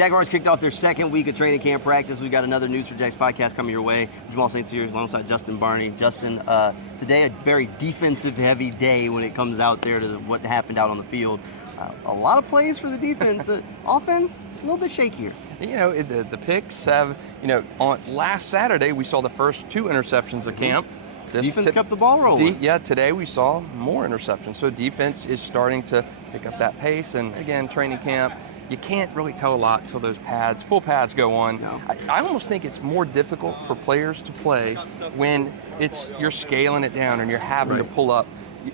Jaguars kicked off their second week of training camp practice. We've got another News4JAGs podcast coming your way. Jamal St series alongside Justin Barney. Justin, today a very defensive-heavy day when it comes out there to what happened out on the field. A lot of plays for the defense. Offense, a little bit shakier. You know, the picks have, on last Saturday, we saw the first 2 interceptions of camp. Defense kept the ball rolling. Today we saw more interceptions. So defense is starting to pick up that pace. And again, training camp, you can't really tell a lot until those full pads go on. No. I almost think it's more difficult for players to play when you're scaling it down and you're having to pull up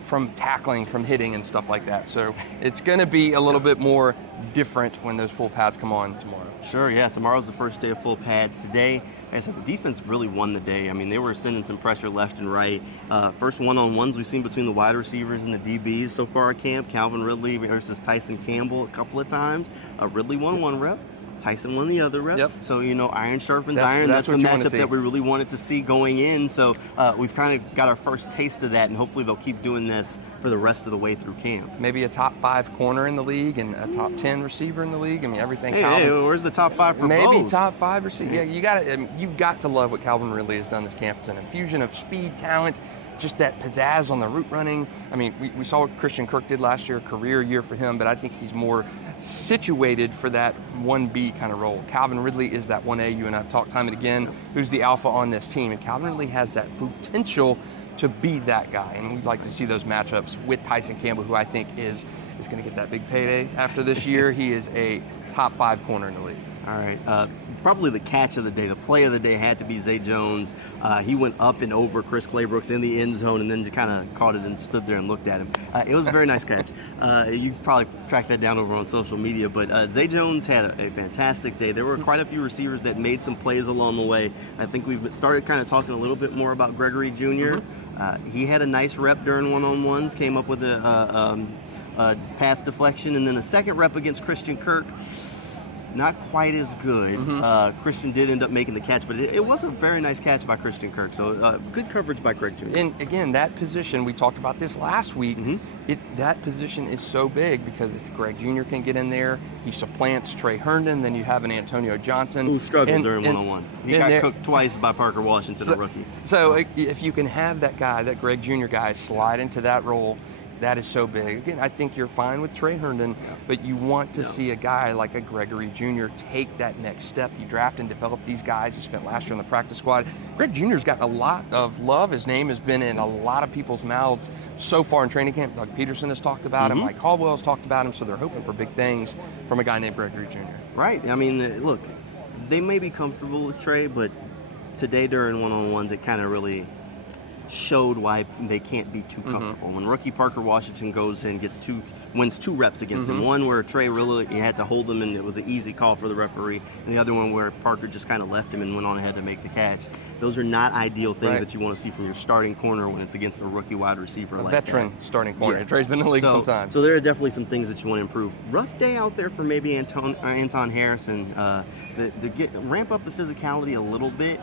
from tackling, from hitting and stuff like that. So it's going to be a little bit more different when those full pads come on tomorrow. Sure, yeah. Tomorrow's the first day of full pads. Today, like I said, the defense really won the day. I mean, they were sending some pressure left and right. First one-on-ones we've seen between the wide receivers and the DBs so far at camp. Calvin Ridley versus Tyson Campbell a couple of times. Ridley won one rep. Tyson won the other rep. Yep. So, iron sharpens iron. That's the matchup that we really wanted to see going in. So we've kind of got our first taste of that, and hopefully they'll keep doing this for the rest of the way through camp. Maybe a top 5 corner in the league and a top 10 receiver in the league. I mean, everything. Hey, where's the top 5 for both? Maybe top 5 receiver. Yeah, you've got to love what Calvin Ridley has done this camp. It's an infusion of speed, talent, just that pizzazz on the route running. I mean, we saw what Christian Kirk did last year, career year for him, but I think he's more situated for that 1B kind of role. Calvin Ridley is that 1A, you and I've talked time and again, who's the alpha on this team. And Calvin Ridley has that potential to be that guy. And we'd like to see those matchups with Tyson Campbell, who I think is going to get that big payday after this year. He is a top 5 corner in the league. All right, probably the catch of the day, the play of the day had to be Zay Jones. He went up and over Chris Claybrooks in the end zone and then kind of caught it and stood there and looked at him. It was a very nice catch. You probably tracked that down over on social media, but Zay Jones had a fantastic day. There were quite a few receivers that made some plays along the way. I think we've started kind of talking a little bit more about Gregory Jr. He had a nice rep during one-on-ones, came up with a pass deflection, and then a second rep against Christian Kirk. Not quite as good. Christian did end up making the catch, but it was a very nice catch by Christian Kirk. So good coverage by Greg Jr. And again, that position, we talked about this last week, that position is so big because if Greg Jr. can get in there, he supplants Trey Herndon, then you have an Antonio Johnson. Who struggled during one-on-ones. He got cooked twice by Parker Washington, a rookie. So if you can have that guy, that Greg Jr. guy, slide into that role, that is so big. Again, I think you're fine with Trey Herndon, but you want to see a guy like a Gregory Jr. take that next step. You draft and develop these guys. You spent last year on the practice squad. Greg Jr.'s gotten a lot of love. His name has been in a lot of people's mouths so far in training camp. Doug Peterson has talked about him. Mike Caldwell has talked about him, so they're hoping for big things from a guy named Gregory Jr. Right. I mean, look, they may be comfortable with Trey, but today during one-on-ones, it kind of really showed why they can't be too comfortable. When rookie Parker Washington goes in, wins 2 reps against him. One where Trey really had to hold him and it was an easy call for the referee, and the other one where Parker just kind of left him and went on ahead to make the catch. Those are not ideal things that you want to see from your starting corner when it's against a rookie wide receiver like veteran starting corner. Trey's been in the league some time. So there are definitely some things that you want to improve. Rough day out there for maybe Anton Harrison. Ramp up the physicality a little bit.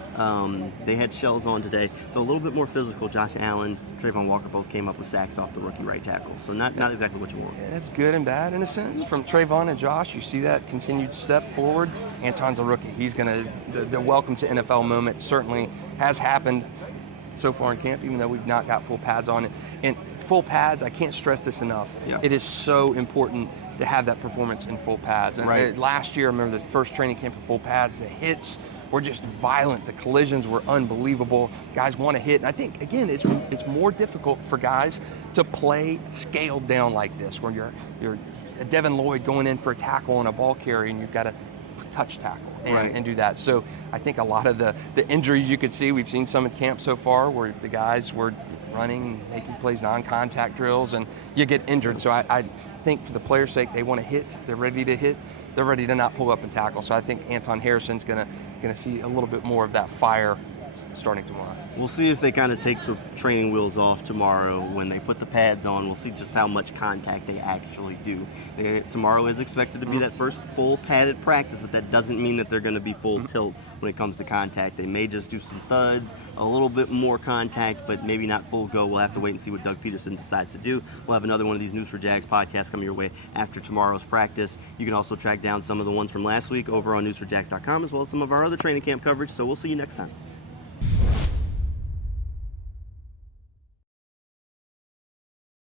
They had shells on today, so a little bit more physical. Josh Allen, Trayvon Walker both came up with sacks off the rookie right tackle. So not exactly what you want. That's good and bad in a sense. From Trayvon and Josh, you see that continued step forward. Anton's a rookie. He's going to, the welcome to NFL moment certainly has happened so far in camp, even though we've not got full pads on it. And full pads, I can't stress this enough. It is so important to have that performance in full pads. And last year, I remember the first training camp for full pads, the hits were just violent. The collisions were unbelievable. Guys want to hit. And I think, again, it's more difficult for guys to play scaled down like this, where you're Devin Lloyd going in for a tackle on a ball carry and you've got to touch tackle and do that. So I think a lot of the injuries you could see, we've seen some at camp so far where the guys were running, making plays, non-contact drills, and you get injured. So I think for the players' sake, they want to hit. They're ready to hit. They're ready to not pull up and tackle. So I think Anton Harrison's gonna see a little bit more of that fire starting tomorrow. We'll see if they kind of take the training wheels off tomorrow. When they put the pads on, we'll see just how much contact they actually do. Tomorrow is expected to be that first full padded practice, but that doesn't mean that they're going to be full tilt when it comes to contact. They may just do some thuds, a little bit more contact, but maybe not full go. We'll have to wait and see what Doug Peterson decides to do. We'll have another one of these News4JAGs podcasts coming your way after tomorrow's practice. You can also track down some of the ones from last week over on News4JAGs.com, as well as some of our other training camp coverage. So we'll see you next time.